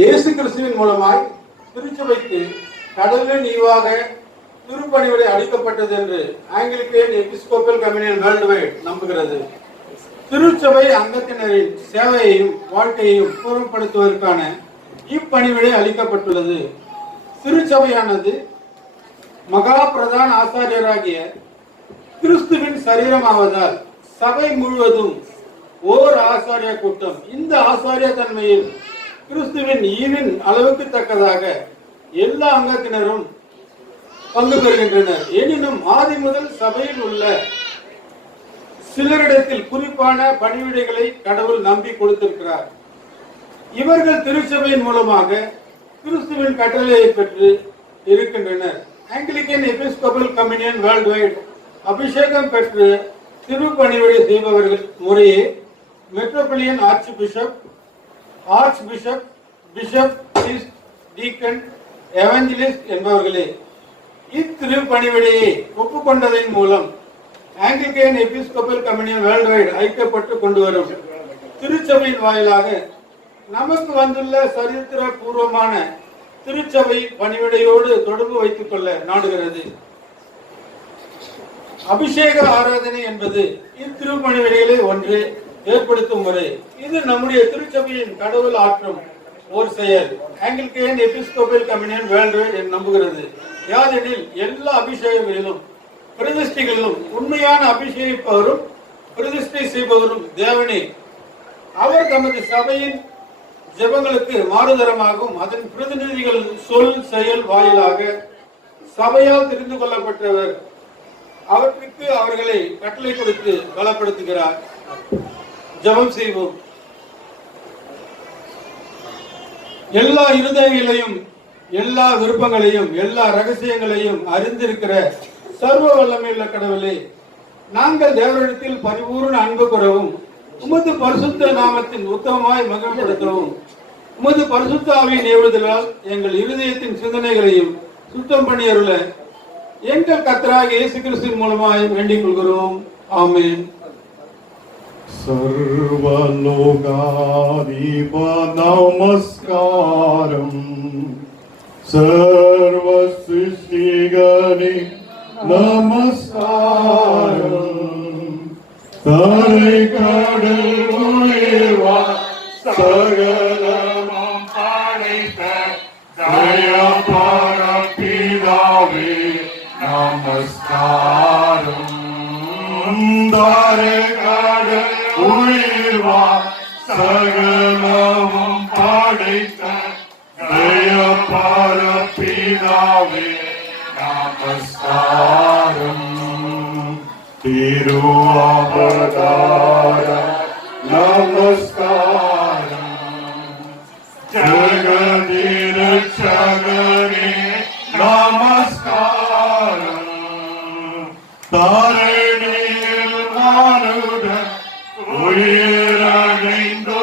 இயேசு கிறிஸ்துவின் மூலமாய் திருச்சபைக்கு கடவுளின் ஈவாக திருப்பணிவிடை அளிக்கப்பட்டது என்று Anglican Episcopal Communion world wide நம்புகிறது. திருச்சபை அங்கத்தினரின் சேவையையும் வாழ்க்கையையும் பூர்வப்படுத்துவதற்கான இப்பணிவிடை அளிக்கப்பட்டுள்ளது. திருச்சபையானது மகா பிரதான ஆசாரியராகிய கிறிஸ்துவின் சரீரமாவதால் சபை முழுவதும் ஓர் ஆசாரிய கூட்டம். இந்த ஆசாரிய தன்மையில் கிறிஸ்துவின் ஈவின் அளவுக்கு தக்கதாக எல்லா அங்கத்தினரும் பங்கு பெறுகின்றனர். எனினும் ஆதி முதல் சபையில் உள்ள சிலரிடத்தில் குறிப்பான பணிவிடைகளை கடவுள் நம்பி கொடுத்திருக்கிறார். இவர்கள் திருச்சபையின் மூலமாக கிறிஸ்துவின் கட்டளையை பெற்று இருக்கின்றனர். Anglican Episcopal Communion worldwide அபிஷேகம் பெற்று திருப்பணிவிடை செய்பவர்கள் முறையே metropolitan archbishop, bishop, deacon, evangelist என்பவர்களே. இத்திருப்பணிவிடையை ஒப்புக்கொண்டதன் மூலம் Anglican Episcopal Communion worldwide ஐக்கியப்பட்டு கொண்டு வரும் திருச்சபையின் வாயிலாக நமக்கு வந்துள்ள சரித்திர பூர்வமான திருச்சபை பணிவிடையோடு தொடர்பு வைத்துக் கொள்ள நாடுகிறது. அபிஷேக ஆராதனை என்பது இத்திருப்பணிவிடைகளை ஒன்று ஏற்படுத்தும் முறை. இது நம்முடைய திருச்சபையின் கடவுள் ஆற்றும் ஒரு செயல். Anglican Episcopal Communion world wide நம்புகிறது. யாதெனில் எல்லா அபிஷேகங்களிலும் பிரதிஷ்டைகளிலும் உண்மையான அபிஷேகிப்பவரும் பிரதிஷ்டை செய்பவரும் தேவனே. அவர் தமது சபையின் ஜெபங்களுக்கு மாறுதரமாகவும் அதன் பிரதிநிதிகள் சொல் செயல் வாயிலாக சபையால் தெரிந்து கொள்ளப்பட்டவர். அவற்றுக்கு அவர்களை கட்டளை கொடுத்து பலப்படுத்துகிறார். ஜெபம் செய்வோம். எல்லா இருதயங்களையும் எல்லா விருப்பங்களையும் எல்லா ரகசியங்களையும் அறிந்திருக்கிற சர்வ வல்லமையுள்ள கடவுளே, நாங்கள் தேவனிடத்தில் பரிபூர்ண அன்பு கூறவும் உமது பரிசுத்த நாமத்தின் உத்தமமாய் மகிமைப்படுத்தவும் உமது பரிசுத்த ஆவியின் ஏவுதலால் எங்கள் இருதயத்தின் சிந்தனைகளையும் சுத்தம் பண்ணி அருள எங்கள் கர்த்தராகிய இயேசு கிறிஸ்துவின் மூலமாய் வேண்டிக் கொள்கிறோம். ஆமென். सर्वलोकाधिप नमस्कारं सर्वसृष्टिगणे नमस्कारं तरै கடல் உயிர்வா சகலமும் படைத்த தயபர பிதாவே நமஸ்காரம் தரை கடல் உயிர்வா சகலமும் படைத்த தயபர பிதாவே நமஸ்காரம் திருவாவதார நமஸ்காரம் ஜகதிரட்சகனே நமஸ்காரம் தாரணியில் மானுடன் உயிரடைந்தோர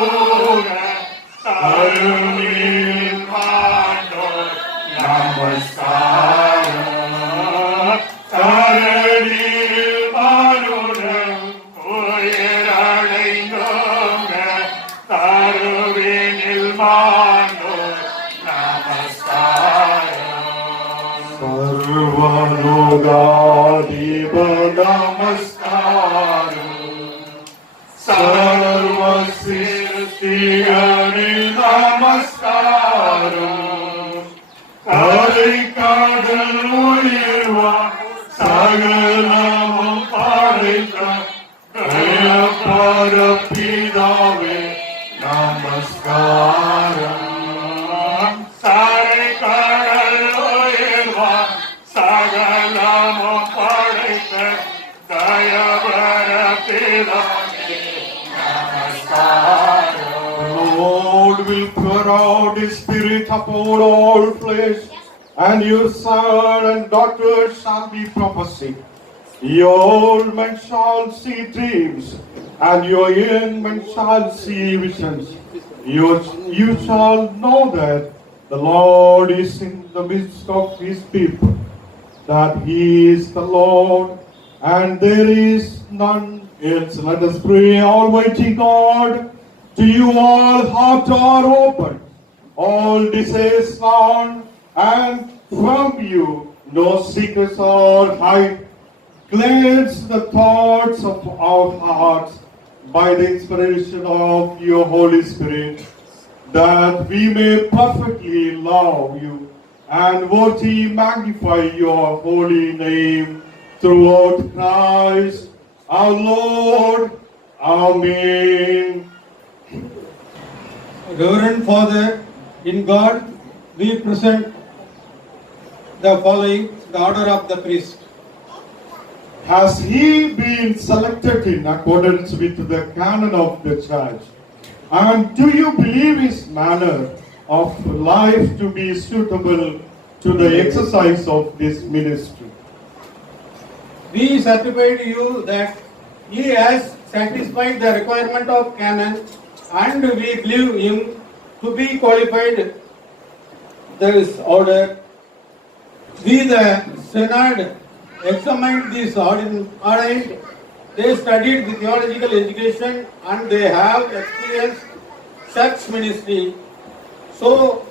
தருணியில் மாண்டோர் நமஸ்காரம் தரணியில் மானுடன் உயிரடைந்தோர தருவினில் மாண்டோர் நமஸ்காரம் சர்வலோகாதிப நமஸ்காரம் சர்வசிருஷ்டிகளில் நமஸ்காரம் கரை கடல் உயிர்வா சகலமும் படைத்த தயபர பிதாவே நமஸ்காரம் கரை கடல் உயிர்வா சகலமும் படைத்த தயபர பிதாவே நமஸ்காரம். The Lord will pour out His Spirit upon all flesh, and your son and daughters shall be prophesied. Your old men shall see dreams, and your young men shall see visions. You shall know that the Lord is in the midst of His people, that He is the Lord, and there is none else. Let us pray. Almighty God, to you all hearts are open. all disease known, and from you no secrets are hid. Cleanse the thoughts of our hearts by the inspiration of your Holy Spirit, that we may perfectly love you and worthily magnify your holy name throughout Christ our Lord. Amen. Reverend Father, in God, we present the following, the order of the priest. Has he been selected in accordance with the canon of the church? And do you believe his manner of life to be suitable to the exercise of this ministry? We certify to you that he has satisfied the requirement of canon, and we believe him to be qualified this order. We, the Synod, examined this ordained. They studied the theological education and they have experienced such ministry. So,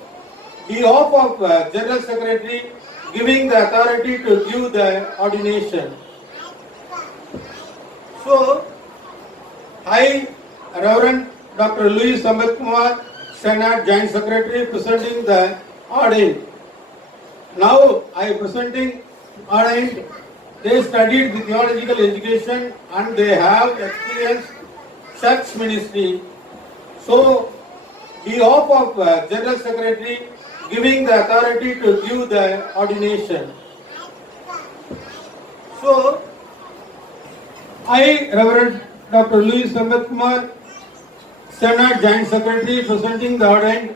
behalf of General Secretary giving the authority to give the ordination. So, I, Reverend Dr. Louis Sambat Kumar, Senate Joint Secretary, presenting the ordained. Now, I presenting ordained. They studied the theological education and they have experienced such ministry. So, behalf of General Secretary giving the authority to give the ordination. So, I, Reverend Dr. Louis Sambat Kumar, Senate Joint Secretary, presenting the ordained.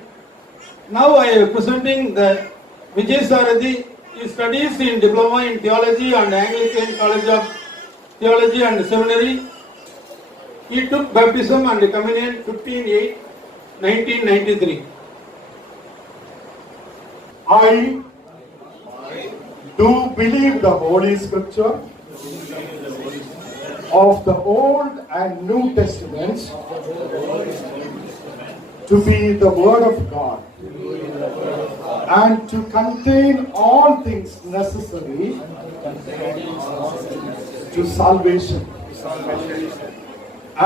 Now I am presenting the Vijay Sarathi. He studies in Diploma in Theology and Anglican College of Theology and Seminary. He took baptism and communion 15/8/1993. I do believe the Holy Scripture of the Old and New Testaments to be the Word of God and to contain all things necessary to salvation.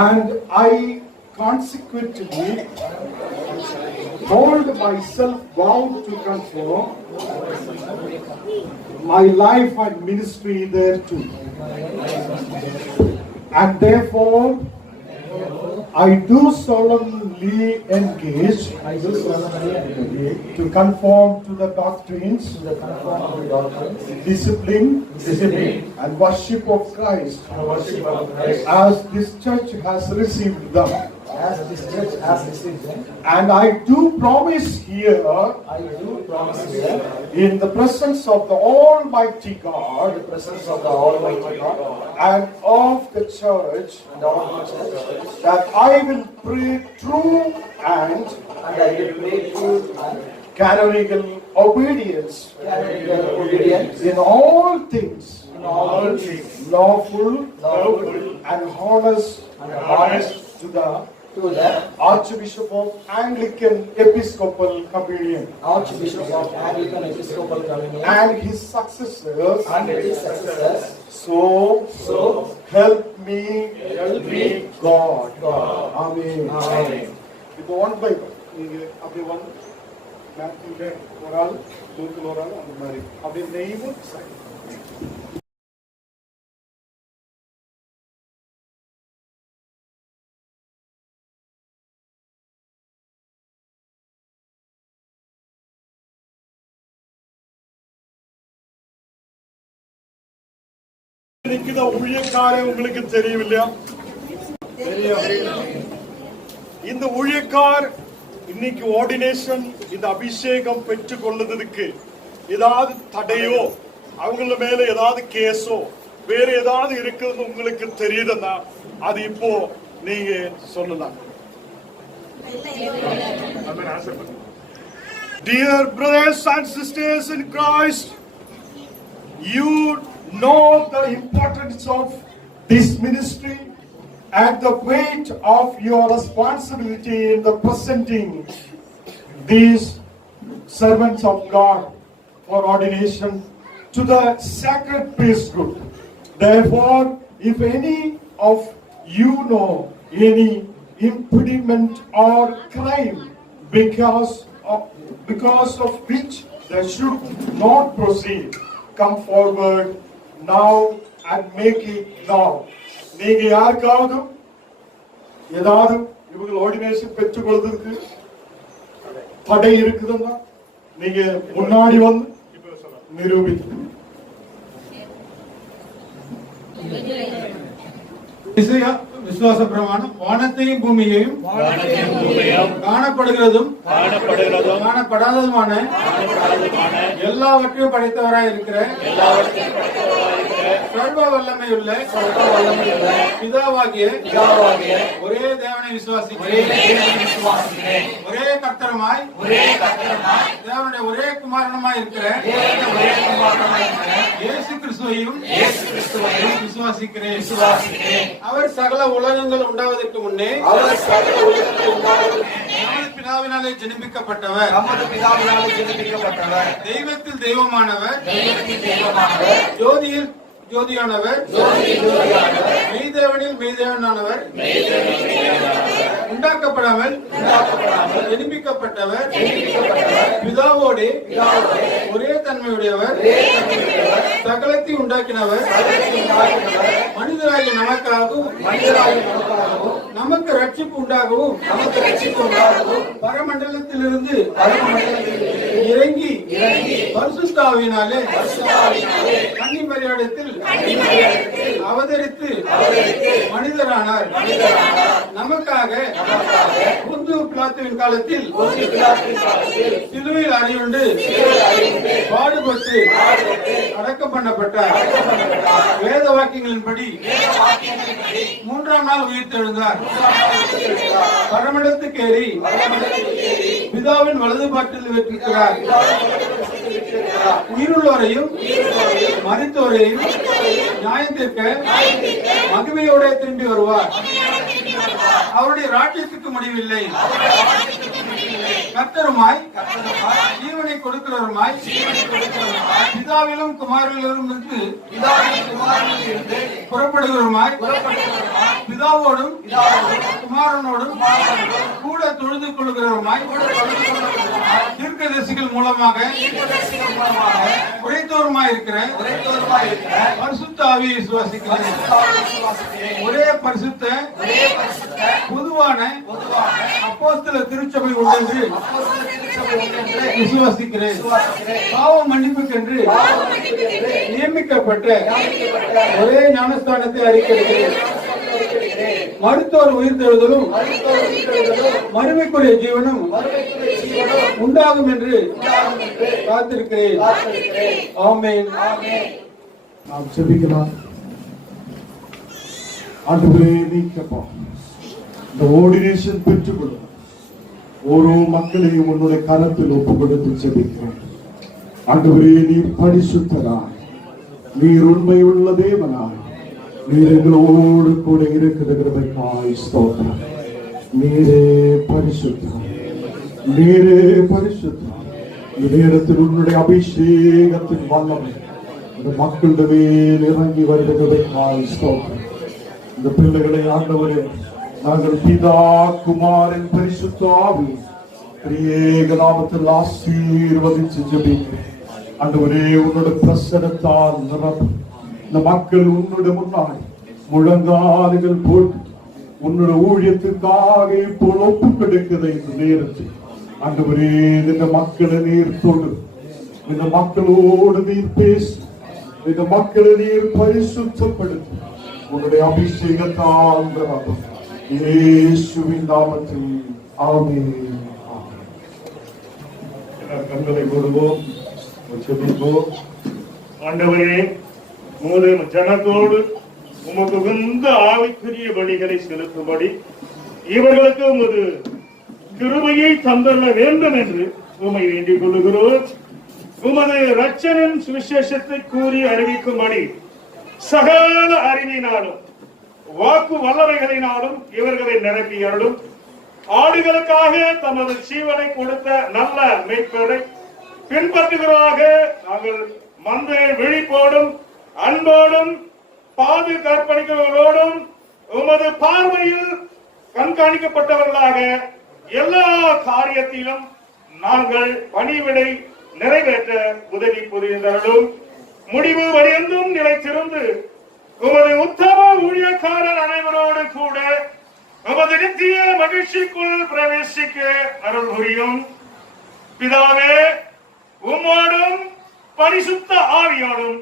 And I consequently hold myself bound to conform my life and ministry thereto. And therefore, I do solemnly engage to conform to the doctrines, discipline, and worship of Christ, as this church has received them. And I do promise here, in the presence of the Almighty God, and of the church, that I will pray true and canonical obedience in all things, lawful and honest to the Archbishop of Anglican Episcopal Communion and his successors. So help me God. Amen. இப்போ one by நீங்க அப்படி one மேத்யூல ஒரு ஆள் லூக்ல ஒரு ஆள் அந்த மாதிரி அப்படி நெய்வும் நிக்கிற ஊழியக்காரன் உங்களுக்கு தெரியும் இல்லையா? இந்த ஊழியக்கார் இன்னைக்கு ஆர்டினேஷன் இந்த அபிஷேகம் பெற்றுக் கொள்ளுறதுக்கு ஏதாவது தடையோ அவங்கள மேல ஏதாவது கேஸோ வேற ஏதாவது இருக்கிறது உங்களுக்கு தெரியுதுன்னா அது இப்போ நீங்க சொல்லலாம். Dear brothers and sisters in Christ, you know the importance of this ministry and the weight of your responsibility in the presenting these servants of God for ordination to the sacred priesthood. Therefore, if any of you know any impediment or crime because of which they should not proceed, come forward now and make it known. நீங்க யாருக்காவது ஏதாவது இவங்க ordination பெற்றுக்கொள்வதற்கு தடை இருக்குதுன்னா நீங்க முன்னாடி வந்து நிரூபிக்கணும். விசுவாச பிரமாணம் வானத்தையும் பூமியையும் காணப்படுகிறதும் காணப்படாததுமான எல்லாவற்றையும் படைத்தவராய் இருக்கிற சர்வ வல்லமையுள்ள பிதாவாகிய ஒரே தேவனை விசுவாசிக்கிறேன். ஒரே கர்த்தருமாய் தேவனுடைய ஒரே குமாரனுமாய் இருக்கிற இயேசு கிறிஸ்துவையும் விசுவாசிக்கிறேன். அவர் சகல உலகங்கள் உண்டாவதற்கு முன்னே நமது பிதாவினாலே ஜெனிப்பிக்கப்பட்டவர். தெய்வத்தில் தெய்வமானவர். ஜோதியில் ஜோதியானவர். மெய்தேவனில் மெய்தேவனானவர். உண்டாக்கப்படாமல் ஜெனிப்பிக்கப்பட்டவர். பிதாவோடு ஒரே தன்மையுடையவர். சகலத்தை உண்டாக்கினவர். மனிதராகிய நமக்காகவும் நமக்கு ரட்சிப்பு உண்டாகவும் பரமண்டலத்திலிருந்து இறங்கி பரிசுத்த ஆவியினாலே கன்னிமரியாளிடத்தில் அவதரித்து மனிதரானார். நமக்காக பொந்து பிலாத்துவின் காலத்தில் சிலுவையில் அறையுண்டு பாடுபட்டு அடக்கம் பண்ணப்பட்டார். வேத வாக்கியங்களின்படி மூன்றாம் நாள் உயிர்த்தெழுந்தார். பரமண்டலத்துக்கு ஏறி பிதாவின் வலது பாட்டில் வெற்றிருக்கிறார். உயிருள்ளவரையும் மரித்தோரையும் நியாயம் தீர்க்க மகிமையோட திரும்பி வருவார். அவருடைய ராஜ்யத்துக்கு முடிவில்லை. கர்த்தருமாய் ஜீவனை கொடுக்கிறவருமாய் பிதாவிலும் குமாரிலும் இருந்து புறப்படுகிறவருமாய் பிதாவோடும் குமாரனோடும் கூட தொழுது கொள்கிறவருமாய் தீர்க்கதரிசிகள் மூலமாக உரைத்தோருமாய் இருக்கிற பரிசுத்த ஆவியை விசுவாசிக்கிறேன். ஒரே பரிசுத்த பொதுவான அப்போஸ்தல திருச்சபை உண்டென்று விசுவாசிக்கிறேன். பாவ மன்னிப்புக்கென்று நியமிக்கப்பட்ட ஒரே ஞானஸ்தானத்தை அறிக்கையிடுகிறேன். மருத்துவர் உயிர்த்தெழுதலும் மறுமைக்குரிய ஜீவனும் உண்டாகும் என்று காத்திருக்கிறேன். ஆமென். நாம் ஜெபிக்கலாம். ஆண்டவரே, நீக்கப்பா இந்த ஆர்டினேஷன் பெற்றுக்கொள்ளும் ஓரோ மக்களையும் உன்னுடைய கரத்தில் ஒப்பு கொடுத்து ஜெபிக்கிறேன். ஆண்டவரே, நீர் பரிசுத்தராய், நீர் உண்மையுள்ள தேவனாய், நீர் எங்களோடு கூட இருக்கிறதற்காய் ஸ்தோத்திரம். நீரே பரிசுத்தம், நீரே பரிசுத்தம். இந்த நேரத்தில் உன்னுடைய அபிஷேகத்தின் வல்லமை இந்த மக்களுடைய மேல் இறங்கி வருகிறதற்காய் ஸ்தோத்திரம். இந்த பிள்ளைகளை ஆண்டவரே, நாங்கள் பிதா குமாரன் பரிசுத்த ஆவி திரியேக நாமத்தில் ஆசீர்வதித்து ஜெபிக்கிறேன். ஆண்டவரே, உன்னுடைய பிரசன்னத்தால் நிரப்பு இந்த மக்கள் உன்னுடைய முன்னாடி முழங்கால்கள் போட்டு உன்னுடைய ஊழியத்துக்காக இப்போது ஒப்பு கொடுக்கிற இந்த நேரத்தில் ஆண்டவரே, இந்த மக்களை நீர் தொடு, இந்த மக்களோடு நீர் பேசு, இந்த மக்களை நீர் பரிசுத்தப்படுத்து. உன்னுடைய அபிஷேகத்தால் நிரப்பு இயேசுவின் நாமத்தில் ஆமென். கண்களை மூடுவோம், ஜெபிப்போம். ஆண்டவரே, உமது ஜனத்தோடு உமக்கு உகந்த ஆவிக்குரிய பலிகளை செலுத்தும்படி இவர்களுக்கு உமது கிருபையை தந்தள்ள வேண்டும் என்று உம்மை வேண்டிக் கொள்கிறோம். உமது இரட்சணின் சுவிசேஷத்தை கூறி அறிவிக்கும்படி சகல அறிவினாலும் வாக்கு வல்லமைகளினாலும் இவர்களை நிரப்பியருளும். ஆடுகளுக்காக தமது ஜீவனை கொடுத்த நல்ல மேய்ப்பரை பின்பற்றுகிறதாக நாங்கள் மந்தை விழிப்போடும் அன்போடும் பாதுகாப்பளிக்கிறவர்களோடும் உமது பார்வையில் கண்காணிக்கப்பட்டவர்களாக எல்லா காரியத்திலும் நாங்கள் பணிவிடை நிறைவேற்ற உதவி புரிந்தவர்களும் முடிவு வரையென்றும் நிலைத்திருந்து உமது உத்தம ஊழியக்காரர் அனைவரோடு கூட உமது நித்திய மகிழ்ச்சிக்குள் பிரவேசிக்க அருள் புரியும். பிதாவே, உம்மோடும் பரிசுத்த ஆவியோடும்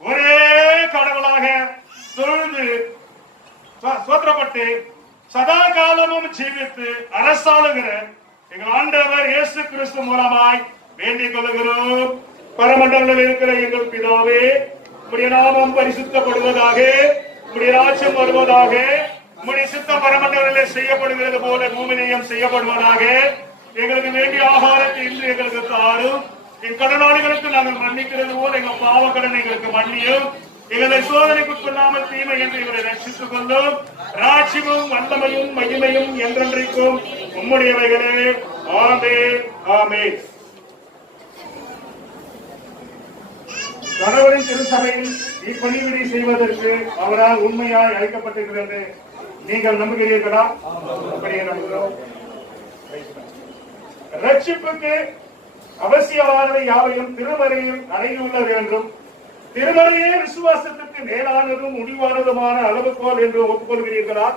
ஒரே கடவுளாக தொழுது சோத்திரப்பட்டு சதா காலமும் ஜீவித்து அரசாளுகிற எங்கள் ஆண்டவர் இயேசு கிறிஸ்து மூலமாய் வேண்டிக் கொள்கிறோம். பரமண்டலில் இருக்கிற எங்கள் பிதாவே, உம்முடைய நாமம் பரிசுத்தப்படுவதாக, உம்முடைய ராஜ்யம் வருவதாக, உம்முடைய சித்தம் பரமண்டலிலே செய்யப்படுகிறது போல பூமியிலும் செய்யப்படுவதாக. எங்களுக்கு வேண்டிய ஆகாரத்தை இன்று எங்களுக்கு தாரும். என் கடனாளிகளுக்கு நாங்கள் மன்னிக்கிறது போல எங்கள் பாவ கடனை எங்களுக்கு மன்னியும். எங்களை சோதனைக்கு கொள்ளாமல் தீமை என்று இவரை ரட்சித்துக் கொள்ளும். ராட்சியமும் வல்லமையும் மகிமையும் என்றென்றைக்கும் உம்முடையவைகளே. ஆமென், ஆமென். கடவுளின் திருச்சபையில் இப்பணிவிடை செய்வதற்கு அவரால் உண்மையாய் அழைக்கப்பட்டிருக்கிறது. நீங்கள் நம்புகிறீர்களா? அப்படியே நம்புகிறோம். ரட்சிப்புக்கு அவசியமானவை யாவையும் திருமறையில் அடங்கியுள்ளது என்றும் திருமறையே விசுவாசத்திற்கு மேலானதும் முடிவானதுமான அளவுகோல் என்று ஒப்புக்கொள்கிறீர்களா?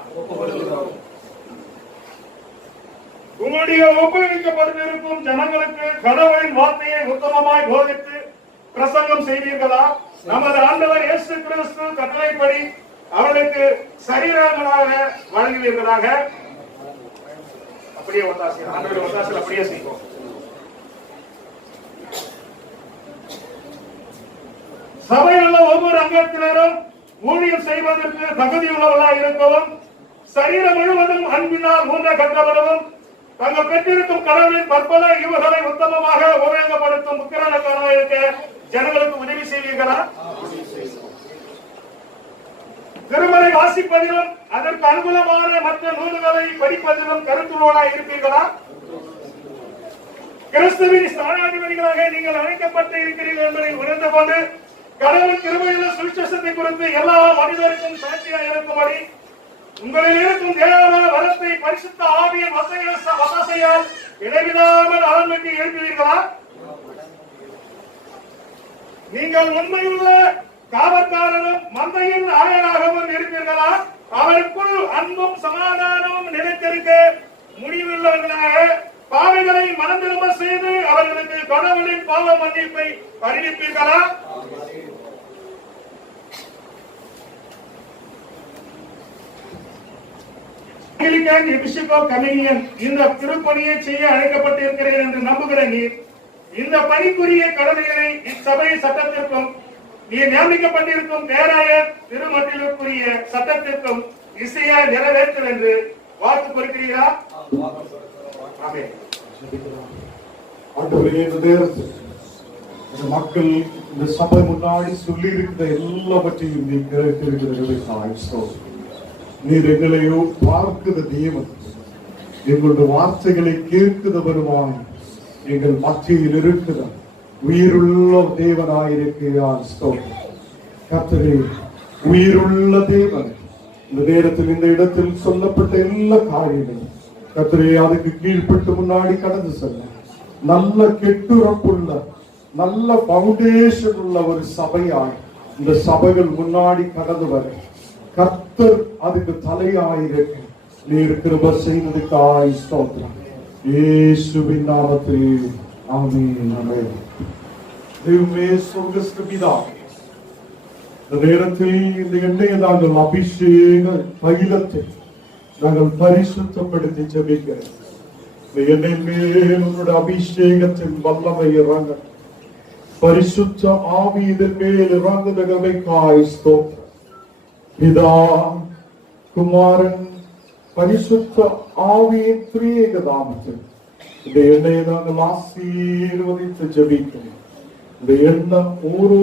உங்களுடைய ஒப்புவிக்கப்பட்டிருக்கும் ஜனங்களுக்கு கடவுளின் வார்த்தையை உத்தமமாய் போதித்து பிரசங்கம் செய்வீர்களா? நமது ஆண்டவர் இயேசு கிறிஸ்து கட்டளைப்படி அவர்களுக்கு சரீரங்களாக வழங்குவீர்களாக? அப்படியே ஒத்தாசை, ஆண்டவருடைய ஒத்தாசை அப்படியே செய்வோம். சபையில் உள்ள ஒவ்வொரு அங்கத்தினரும் ஊழியம் செய்வதற்கு தகுதியுள்ளவர்களாக இருக்கவும், சரீரம் முழுவதும் அன்பினால் ஊன்ற கற்றவரும், தாங்கள் பெற்றிருக்கும் கடவுளின் பற்பல ஈவுகளை உத்தமமாக உபயோகப்படுத்தும் உக்கிரனக்காக இருக்க ஜனங்களுக்கு உதவி செய்வீர்களா? திருமறை வாசிப்பதிலும் அதற்கு அனுகூலமான மற்ற நூல்களை படிப்பதிலும் கருத்துள்ளவர்களாக இருப்பீர்களா? கிறிஸ்துவின் ஸ்தானாதிபதிகளாக நீங்கள் அழைக்கப்பட்டு இருக்கிறீர்கள் என்பதை உணர்ந்து கொண்டு கடவுள் கிருபையுள்ள சுவிசேஷத்தை குறித்து எல்லா மனிதருக்கும் சாட்சியாக இருக்கும்படி உங்களில் இருக்கும் தேவமான வரத்தை பரிசுத்த ஆவியின் வசையால் இடைவிடாமல் ஆழ்மைக்கு எழுப்புவீர்களா? நீங்கள் உண்மையுள்ள காவற்காரனும் மந்தையின் ஆயராகவும் இருப்பீர்களா? அவருக்குள் அன்பும் சமாதானமும் நிலைத்திருக்க முடிவுள்ளவர்களாக பாவிகளை மனம் திரும்ப செய்து அவர்களுக்கு கடவுளின் பாவ மன்னிப்பை அறிவிப்பீர்களா? இந்த திருப்பணியை செய்ய அழைக்கப்பட்டிருக்கிறேன் என்று நம்புகிற நீர் இந்த பணிக்குரிய கடமைகளை இச்சபை சட்டத்திற்கும் நீர் நியமிக்கப்பட்டிருக்கும் பேராயர் திருமட்டிலுக்குரிய சட்டத்திற்கும் இசையா நிறைவேற்றும் என்று வாக்கு கொடுக்கிறீர்களா? மக்கள் இந்த சபை முன்னாடி சொல்லி இருக்கிற எல்லாவற்றையும் நீ கேட்டிருக்கிறது. நீர் எங்களையோ பார்க்கிற தேவன், எங்களுடைய வார்த்தைகளை கேட்கிற வருவான், எங்கள் மத்தியில் இருக்கிற உயிருள்ள தேவனாயிருக்கிறார். கர்த்தரே, உயிருள்ள தேவன், இந்த நேரத்தில் இந்த இடத்தில் சொல்லப்பட்ட எல்லா காரியங்களும் கர்த்தரே அதுக்கு கீழ்பட்டு முன்னாடி கடந்து செல்ல நல்ல கெட்டுறப்புள்ள நல்ல பவுண்டேஷன் உள்ள ஒரு சபையாய் இந்த சபைகள் முன்னாடி கடந்து வர கர்த்தர் அதுக்கு தலையாயிருக்க நீர் கிருபை செய்ததுக்காய் ஸ்தோத்திரம். இயேசுவின் நாமத்தில் ஆமென், ஆமென். தெய்வமே, சொர்க்கஸ்த பிதாவே, இந்த நேரத்தில் இந்த எண்ணெயை நாங்கள் அபிஷேக தைலத்தை நாங்கள் பரிசுத்தப்படுத்தி ஜெபிக்கிறோம். இந்த எண்ணெய் மேல் உன்னுடைய அபிஷேகத்தின் வல்லமை இறங்க, பரிசுத்த ஆவி இதன் மேல் இறங்குதகமைக்காய் ஸ்தோத்திரம். பிதா, குமாரன், பரிசுத்த ஆவியின் திரியேக நாமத்தில் இந்த எண்ணெயை நாங்கள் ஆசீர்வதித்து ஜெபிக்கிறோம். இந்த எண்ணம் ஒரு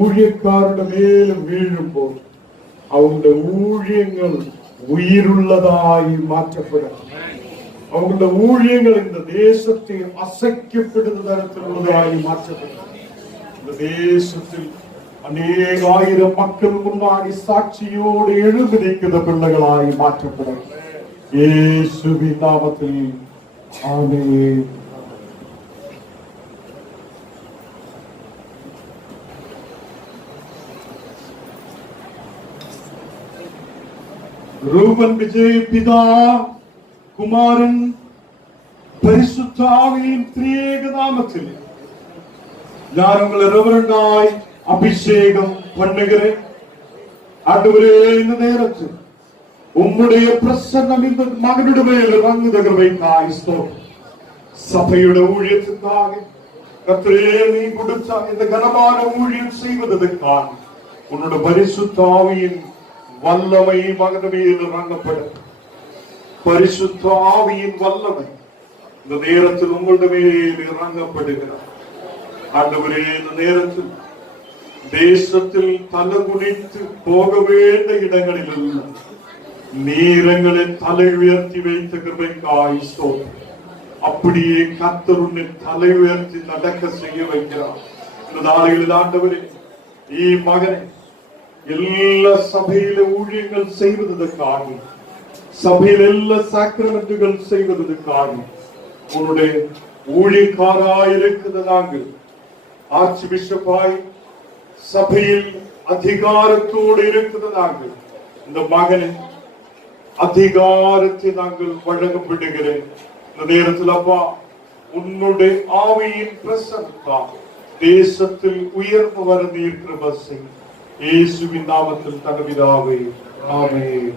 ஊழியக்காரன மேலும் வீழும் போது அவங்களுடைய ஊழியங்கள் உயிருள்ளதாய் மாற்றப்படும். அவங்களுடைய ஊழியங்கள் இந்த தேசத்தை அசைக்கப்படுகிற தரத்தில் உள்ளதாகி மாற்றப்பட்டது. இந்த தேசத்தில் அநேக ஆயிரம் மக்கள் முன்னாடி சாட்சியோடு எழுந்து நிற்கிற பிள்ளைகளாய் மாற்றப்படும் இயேசுவின் நாமத்தில் ஆமென். ரூபன் விஜய் பிதா குமாரன் பரிசுத்த ஆவியின் திரியேக நாமத்தில் நான் உங்களை ரெவரண்டாய் அபிஷேகம் பண்ணுகிறேன். ஆண்டவரே, இந்த நேரத்தில் உம்முடைய பிரசன்னம் இந்த மகனுடைய மேல் இறங்குகிறவைக்காய் ஸ்தோத்திரம். சபையுடைய ஊழியத்துக்காக கர்த்தரே நீ கொடுத்த இந்த கனமான ஊழியம் செய்வதற்காக உன்னுடைய பரிசுத்த ஆவியின் வல்லமை மகன் மேல் இறங்கப்படும். பரிசுத்த ஆவியின் வல்லமை இந்த நேரத்தில் உங்களுடைய மேல் இறங்கப்படுகிறார். ஆண்டவரே, இந்த நேரத்தில் தேசத்தில் தலை குனித்து போக வேண்டிய இடங்களில் எல்லாம் நீரங்களில் தலை உயர்த்தி வைத்த கிருபைக்காய் ஸ்தோத்திரம். அப்படியே கர்த்தர் உன்னை தலை உயர்த்தி நடக்க செய்ய வைக்கிறார். இந்த நாளைகளில் ஆண்டவரே, மகனை எல்லா சபையில ஊழியங்கள் செய்வதற்காக, சபையில் எல்லா சாக்ரமெண்டுகள் செய்வதற்காக உன்னுடைய ஊழியக்காராயிருக்கிற நாங்கள் ஆர்ச்சி பிஷப்பாய் சபையில் அதிகாரத்தோடு இருக்கிற நாங்கள் இந்த மகனை அதிகாரத்தை நாங்கள் வழங்கப்படுகிறேன். இந்த நேரத்தில் அப்பா, உன்னுடைய ஆவியின் பிரசன்னத்தால் தேசத்தில் உயர்ந்து வர இருக்கிற பஸ்ஸை இயேசுவின் நாமத்தில் தகவிதாவே ஆமென்.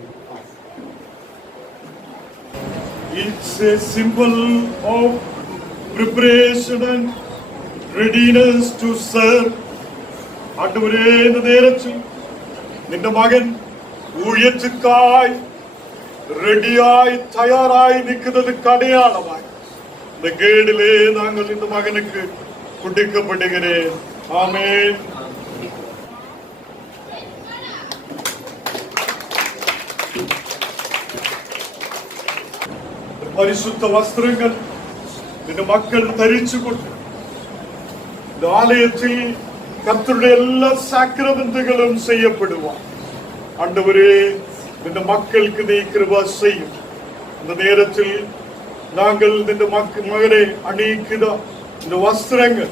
It's a symbol of preparation and readiness to serve. ஆண்டவரே, இந்த நேரத்தில் നിന്റെ മകൻ ஊழியத்துக்காய் ரெடியாய் தயாராய் நிற்கிறது அடையாளமாய் இந்த கேடிலே நாங்கள் இந்த மகனுக்கு கொடுக்கப்படுகிறேன். ஆமென். பரிசுத்த வஸ்திரங்கள் இந்த மக்கள் தரிச்சு கொண்டு இந்த ஆலயத்தில் கர்த்தருடைய எல்லா சாக்ரமெண்டுகளும் செய்யப்படுவார். ஆண்டவரே, இந்த மக்களுக்கு நீ கிருபை செய்யும். இந்த நேரத்தில் நாங்கள் இந்த மகனை அணிக்கிற இந்த வஸ்திரங்கள்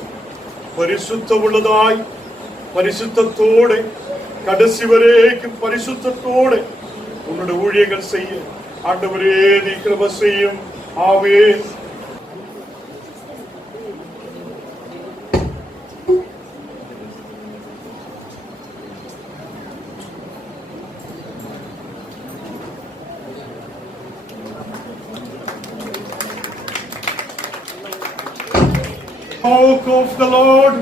பரிசுத்த உள்ளதாய் பரிசுத்தத்தோடு கடைசி வரைக்கும் பரிசுத்தத்தோடு உன்னுடைய ஊழியங்கள் செய்ய ஆண்டவரே நீ கிருபை செய்யும். ஆமென். Yoke of the Lord,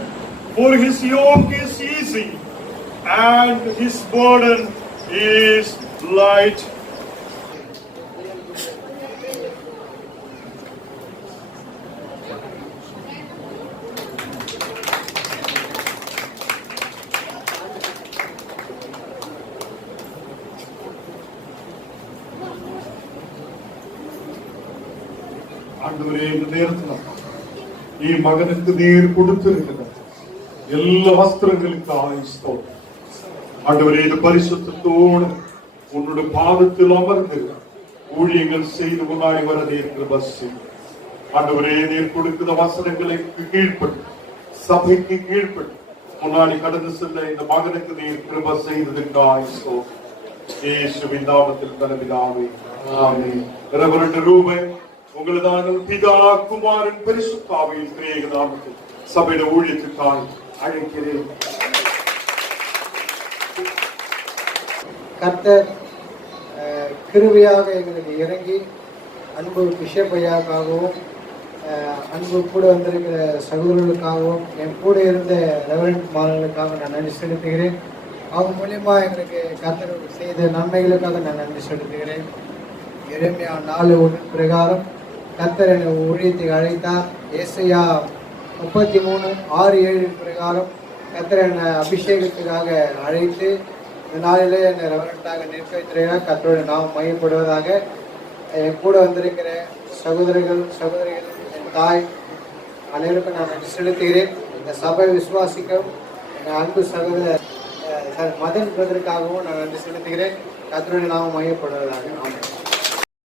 for his yoke is easy and his burden is light. ஆண்டவரே, இந்த நேரத்தில் மகனுக்கு நீர் கொடுத்திருக்கிற எல்லா வஸ்திரங்களுக்கு ஆயுஸ்தோம். ஆண்டவரே, இந்த பரிசுத்தத்தோடு உன்னுடைய பாதத்தில் அமர்ந்து ஊழியங்கள் செய்து முன்னாடி வர இருக்கிற பஸ். ஆண்டவரே, நீர் கொடுக்கிற வசனங்களுக்கு கீழ்பட்டு சபைக்கு கீழ்பட்டு முன்னாடி கடந்து செல்ல இந்த மகனுக்கு நீர் கிருபை செய்ததற்கு ஆயுஸ்தோம். இயேசுவின் நாமத்தில் கலபிதாவே ஆமென். ரெவரண்ட் ரூபன் உங்களதான பிதா குமாரன் பரிசுத்த ஆவியின் திரியேக நாமத்தில் சபையில ஊழியத்துக்காக அழைக்கிறேன். கர்த்தர் கிருபையாக எங்களுக்கு இறங்கி அன்பு பிஷப் ஐயாவுக்காகவும் அன்பு கூட வந்திருக்கிற சகோதரர்களுக்காகவும் என் கூட இருந்த ரெவரண்ட் மாணவர்களுக்காக நான் நன்றி செலுத்துகிறேன். அவங்க மூலியமா எங்களுக்கு கர்த்தர் செய்த நன்மைகளுக்காக நான் நன்றி செலுத்துகிறேன். எரேமியா 4:1 பிரகாரம் கர்த்தர் என்னை ஊழியத்துக்கு அழைத்தார். ஏசாயா 33:6-7 பிரகாரம் கர்த்தர் என்னை அபிஷேகத்துக்காக அழைத்து இந்த நாளிலே என்னை ரெவரண்டாக நிற்க வைத்திருக்கிறார். கர்த்தருடைய நாம் மையப்படுவதாக. என் கூட வந்திருக்கிற சகோதரர்கள் சகோதரிகள் என் தாய் அனைவருக்கும் நான் நன்றி செலுத்துகிறேன். இந்த சபை விசுவாசிக்கும் என் அன்பு சகோதரர் மதன் பிரதருக்காகவும் நான் நன்றி செலுத்துகிறேன். கர்த்தருடைய நாமம் மையப்படுவதாக. ஆமென்.